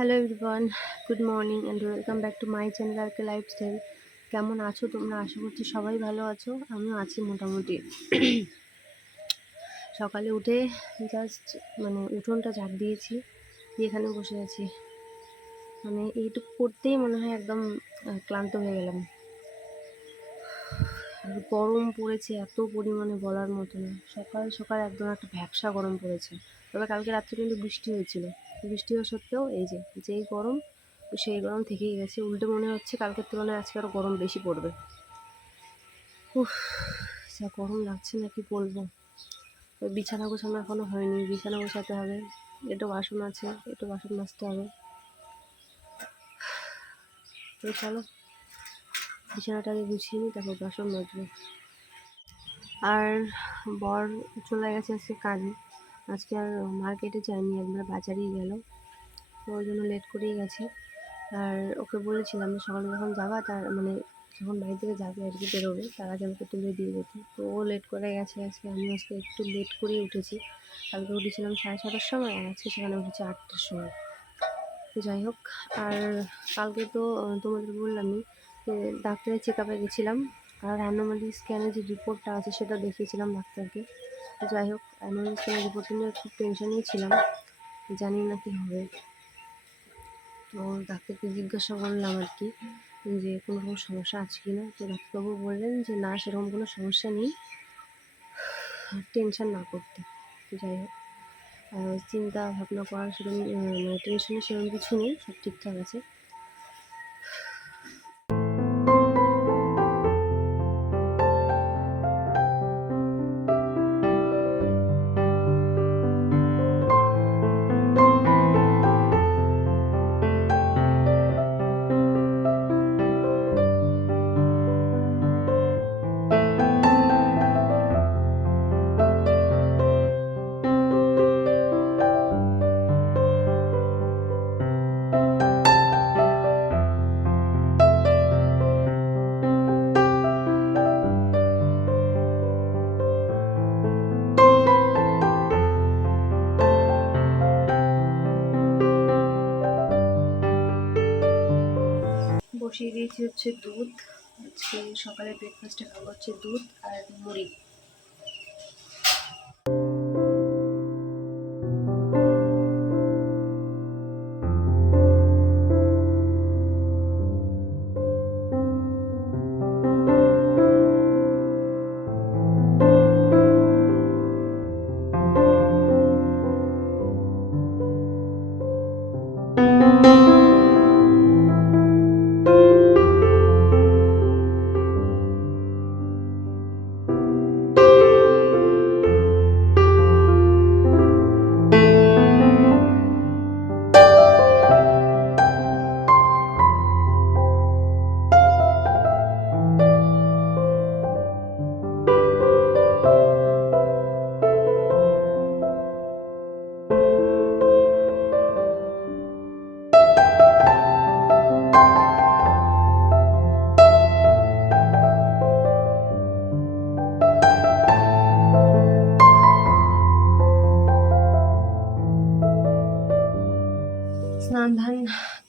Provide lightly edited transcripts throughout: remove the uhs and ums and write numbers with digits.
Hello everyone, good morning and welcome back to my channel R K Lifestyle. কেমন আছো তোমরা? আশা করছি সবাই ভালো আছো। আমিও আছি মোটামুটি। সকালে উঠে জাস্ট উঠোনটা ঝাড় দিয়েছি, দিয়ে এখানে বসে আছি। এইটুকু করতেই মনে হয় একদম ক্লান্ত হয়ে গেলাম। আর গরম পড়েছে এত পরিমাণে বলার মতো না। সকাল সকাল একদম একটা ভ্যাপসা গরম পড়েছে। তবে কালকে রাত্রে কিন্তু বৃষ্টি হয়েছিল। বৃষ্টি হওয়া সত্ত্বেও যেই গরম, সেই গরম থেকেই গেছে। উল্টে মনে হচ্ছে কালকের তুলনায় আজকে আরও গরম বেশি পড়বে। উফ, যা গরম লাগছে না কি বলবো। ওই বিছানা গোছানো এখনো হয়নি, বিছানা গোছাতে হবে। একটু বাসন আছে, একটু বাসন মাজতে হবে। তো চলো বিছানাটা আগে গুছিয়ে নিই, তারপর বাসন মাজবো। আর বর চলে গেছে আজকে কাজে। আজকে আর মার্কেটে যায়নি, একবার বাজারেই গেল। তো ওই জন্য লেট করেই গেছে। আর ওকে বলেছিলাম যে সকালে যখন যাবা যখন বাড়ি থেকে যাবে আর কি, বেরোবে, তার আগে আমাকে তুলে দিয়ে যেতে। তো ও লেট করে গেছে আজকে। আমি আজকে একটু লেট করেই উঠেছি। কালকে উঠেছিলাম 7:30টার সময়, আর আজকে সেখানে উঠেছি 8টার সময়। তো যাই হোক, আর কালকে তো তোমাদের বললামই যে ডাক্তারের চেক আপে গেছিলাম। আর অ্যানোমালি স্ক্যানের যে রিপোর্টটা আছে সেটা দেখিয়েছিলাম ডাক্তারকে। তো যাই হোক, অ্যানোমালি স্ক্যানের রিপোর্টটা নিয়ে খুব টেনশনেই ছিলাম, জানি না কী হবে। তো ডাক্তারকে জিজ্ঞাসা করলাম আর কি, যে কোনো রকম সমস্যা আছে কি না। তো ডাক্তারবাবু বললেন যে না, সেরকম কোনো সমস্যা নেই, টেনশন না করতে। তো যাই হোক, চিন্তা ভাবনা করার সেরকম টেনশনের সেরকম কিছু নেই, সব ঠিকঠাক আছে। বসিয়ে দিয়েছি হচ্ছে দুধ। আজকে সকালে ব্রেকফাস্টে খাবো হচ্ছে দুধ আর মুড়ি। স্নান ধান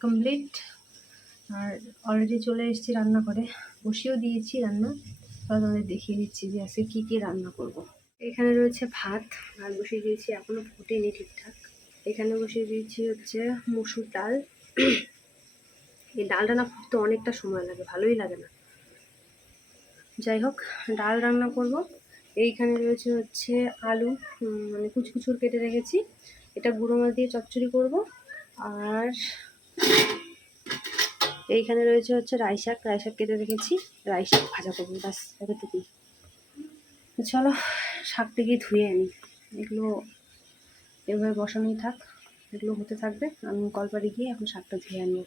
কমপ্লিট, আর অলরেডি চলে এসেছি রান্না করে, বসিয়েও দিয়েছি রান্না। তোমাদের দেখিয়ে দিচ্ছি যে আজকে কী কী রান্না করব। এখানে রয়েছে ভাত বসিয়ে দিয়েছি, এখনও ফুটেনি ঠিকঠাক। এখানে বসিয়ে দিয়েছি হচ্ছে মসুর ডাল। এই ডালটা না ফুটতে অনেকটা সময় লাগে, ভালোই লাগে না। যাই হোক, ডাল রান্না করব। এইখানে রয়েছে হচ্ছে আলু, কুচকুচুর কেটে রেখেছি। এটা গুঁড়ো মাছ দিয়ে চচ্চড়ি করব। আর এইখানে রয়েছে হচ্ছে রাই শাক কেটে রেখেছি, রাই শাক ভাজা করবো, ব্যাস এতটুকুই। চলো শাকটাকে ধুয়ে আনি। এগুলো এভাবে বসানোই থাক, এগুলো হতে থাকবে। আমি কলপাড়ে গিয়ে এখন শাকটা ধুয়ে আনবো।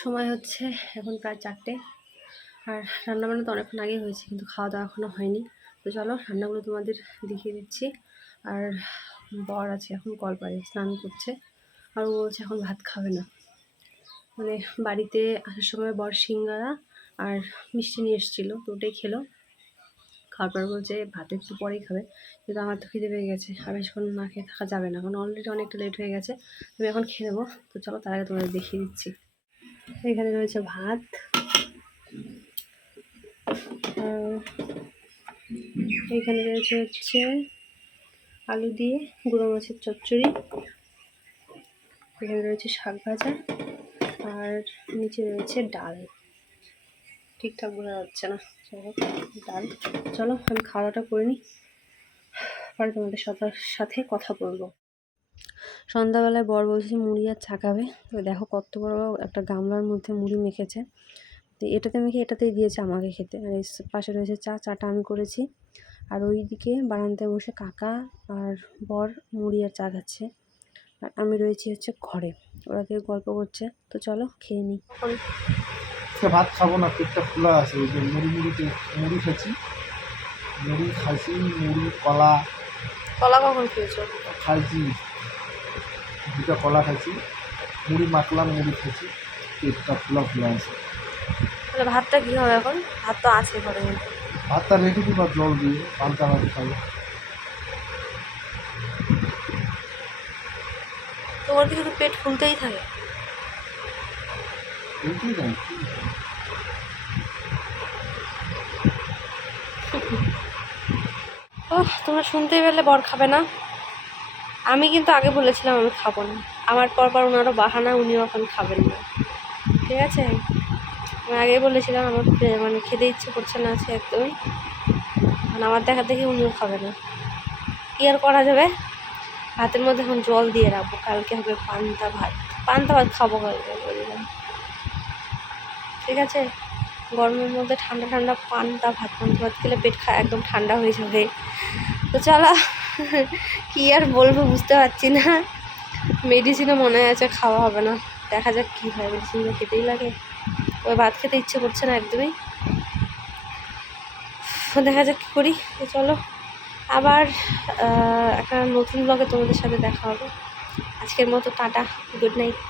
সময় হচ্ছে এখন প্রায় 4টে, আর রান্নাবান্না তো অনেকক্ষণ আগেই হয়েছে, কিন্তু খাওয়া দাওয়া এখনও হয়নি। তো চলো রান্নাগুলো তোমাদের দেখিয়ে দিচ্ছি। আর বর আছে এখন কলপাড়ে স্নান করছে, আর ও বলছে এখন ভাত খাবে না। মানে বাড়িতে আসার সময় বর সিঙ্গারা আর মিষ্টি নিয়ে এসেছিলো, তো ওটাই খেলো। খাওয়ার পর বলছে ভাত একটু পরেই খাবে, কিন্তু আমার তো খিদে পেয়ে গেছে, আর বেশিক্ষণ না খেয়ে থাকা যাবে না, কারণ অলরেডি অনেকটা লেট হয়ে গেছে। আমি এখন খেয়ে নেবো। তো চলো তার আগে তোমাদের দেখিয়ে দিচ্ছি। এখানে রয়েছে ভাত, এখানে রয়েছে হচ্ছে আলু দিয়ে গুঁড়ো মাছের চচ্চড়ি, এখানে রয়েছে শাক ভাজা, আর নিচে রয়েছে ডাল। ঠিকঠাক বোঝা যাচ্ছে না, ডাল। চলো আমি খাওয়াটা করে নিই, পরে তোমাদের সাথে কথা বলবো। সন্ধ্যাবেলায় বর বলছে মুড়ি আর চা খাবে। তো দেখো কত বড় একটা গামলার মধ্যে মুড়ি মেখেছে, তো এটাতে মেখে এটাতেই দিয়েছে আমাকে খেতে। আর এর পাশে রয়েছে চাটা আমি করেছি, আর ওই দিকে বারান্দায় বসে কাকা আর বর মুড়ি আর চা খাচ্ছে, আর আমি রয়েছি হচ্ছে ঘরে, ওরা কেউ গল্প করছে। তো চলো খেয়ে নিই। ভাত খাবো না, পেটটা খোলা আছে, ওই যে মুড়ি খাচ্ছি, মুড়ি খাইছি, মুড়ি কলা কখন খেয়েছো? খাইছি, 2টা কলা খাইছি, মুড়ি মাখলাম, মুড়ি খাইছি, পেটটা খোলা আছে। তাহলে ভাতটা কী হবে এখন? ভাত তো আছে ঘরে। ভাতটা রেখে দিবা জল দিয়ে, পান্তা ভাত খাবো। তোমার কি শুধু পেট ফুলতেই থাকে? তোমরা শুনতেই পেলে বর খাবে না। আমি কিন্তু আগে বলেছিলাম আমি খাবো না, আমার পর ওনারও বাহানা, উনিও এখন খাবেন না। ঠিক আছে, আমি আগেই বলেছিলাম আমার মানে খেতে ইচ্ছে করছে না আছে একদমই, মানে আমার দেখা দেখি উনিও খাবে না। কি আর করা যাবে, ভাতের মধ্যে এখন জল দিয়ে রাখবো, কালকে হবে পান্তা ভাত খাবো কালকে বললাম। ঠিক আছে, গরমের মধ্যে ঠান্ডা পান্তা ভাত খেলে পেট একদম ঠান্ডা হয়ে যাবে। তো চলো কি আর বলবো বুঝতে পারছি না, মেডিসিনও মনে আছে খাওয়া হবে না, দেখা যাক কী হয়, মেডিসিনগুলো খেতেই লাগে। ওই ভাত খেতে ইচ্ছে করছে না একদমই, দেখা যাক কী করি। তো চলো আবার একটা নতুন ব্লগে তোমাদের সাথে দেখা হবে। আজকের মতো টাটা, গুড নাইট।